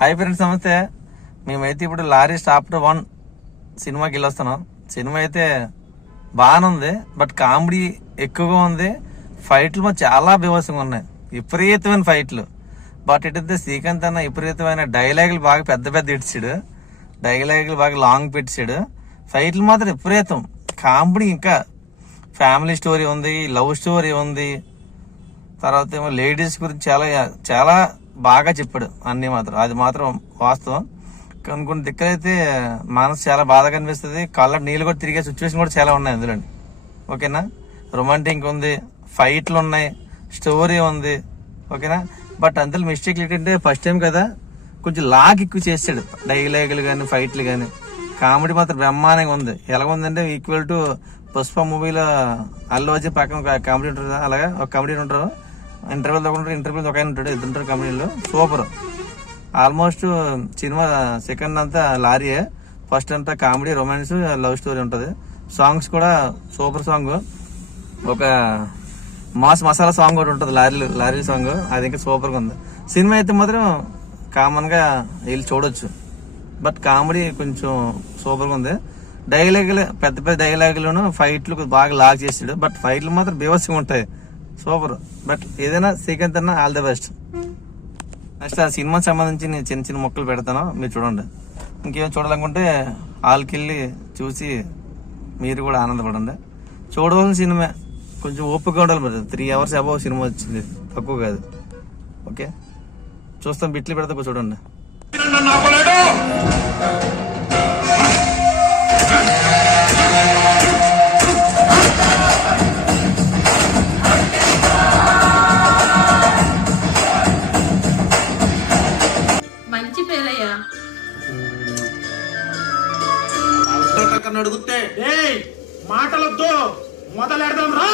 Hi friends నమస్తే. మేమైతే ఇప్పుడు లారీ టు వన్ సినిమాకి వెళ్ళొస్తున్నాం. సినిమా అయితే బాగానే ఉంది బట్ కామెడీ ఎక్కువగా ఉంది. ఫైట్లు చాలా బీభత్సంగా ఉన్నాయి. విపరీతమైన ఫైట్లు. బట్ ఇటైతే శ్రీకాంత్ అన్న విపరీతమైన డైలాగులు బాగా పెద్ద పెద్ద ఇడిచాడు. డైలాగులు బాగా లాంగ్ పెట్టాడు ఫైట్లు మాత్రం విపరీతం. కామెడీ ఇంకా ఫ్యామిలీ స్టోరీ ఉంది లవ్ స్టోరీ ఉంది. తర్వాత ఏమో లేడీస్ గురించి చాలా చాలా బాగా చెప్పాడు అన్ని మాత్రం. అది మాత్రం వాస్తవం. కొన్ని కొన్ని అయితే మనసు చాలా బాధగా అనిపిస్తుంది. కళ్ళ నీళ్ళు కూడా తిరిగే సిచ్యువేషన్ కూడా చాలా ఉన్నాయి అందులో ఓకేనా? రొమాంటిక్ ఉంది ఫైట్లు ఉన్నాయి స్టోరీ ఉంది. ఓకేనా? బట్ అందులో మిస్టేక్ ఏంటంటే ఫస్ట్ టైం కదా కొంచెం లాగ్ ఎక్కువ చేసాడు డైలాగులు కానీ ఫైట్లు కానీ కామెడీ మాత్రం బ్రహ్మాండంగా ఉంది. ఎలా ఉందంటే ఈక్వల్ టు పుష్ప మూవీలో అల్లు వచ్చి పక్కన కామెడీ ఉంటుంది కదా, అలాగా? ఒక కామెడీ ఉంటారు ఇంటర్వ్యూలు తగ్గుంటారు ఇంటర్వ్యూలు ఒక ఆయన ఉంటాడు ఇద్దరుంటారు కంపెనీలో. సూపర్. ఆల్మోస్ట్ సినిమా సెకండ్ అంతా లారీయే. ఫస్ట్ అంతా కామెడీ రొమాన్స్ లవ్ స్టోరీ ఉంటుంది. సాంగ్స్ కూడా సూపర్ సాంగ్. ఒక మాస్ మసాలా సాంగ్ ఒకటి ఉంటుంది లారీ లారీ సాంగ్. అది ఇంకా సూపర్గా ఉంది. సినిమా అయితే మాత్రం కామన్గా వీళ్ళు చూడొచ్చు. బట్ కామెడీ కొంచెం సూపర్గా ఉంది. డైలాగులు పెద్ద పెద్ద డైలాగులను ఫైట్లు బాగా లాగ్ చేసాడు. బట్ ఫైట్లు మాత్రం బీవస్గా ఉంటాయి. సూపర్. బట్ ఏదైనా శ్రీకాంత్ అన్న ఆల్ ది బెస్ట్. నెక్స్ట్ ఆ సినిమాకి సంబంధించి నేను చిన్న చిన్న మొక్కలు పెడతాను. మీరు చూడండి. ఇంకేం చూడాలనుకుంటే హాల్కి వెళ్ళి చూసి మీరు కూడా ఆనందపడండి. చూడవలసిన సినిమా కొంచెం ఓపిక ఉండాలి మరి. త్రీ అవర్స్ అబౌవ్ సినిమా వచ్చింది. తక్కువ కాదు. ఓకే చూస్తాం బిట్లు పెడతా చూడండి. అడుగుతే ఏయ్ మాటలొద్దు మొదలెడదాం రా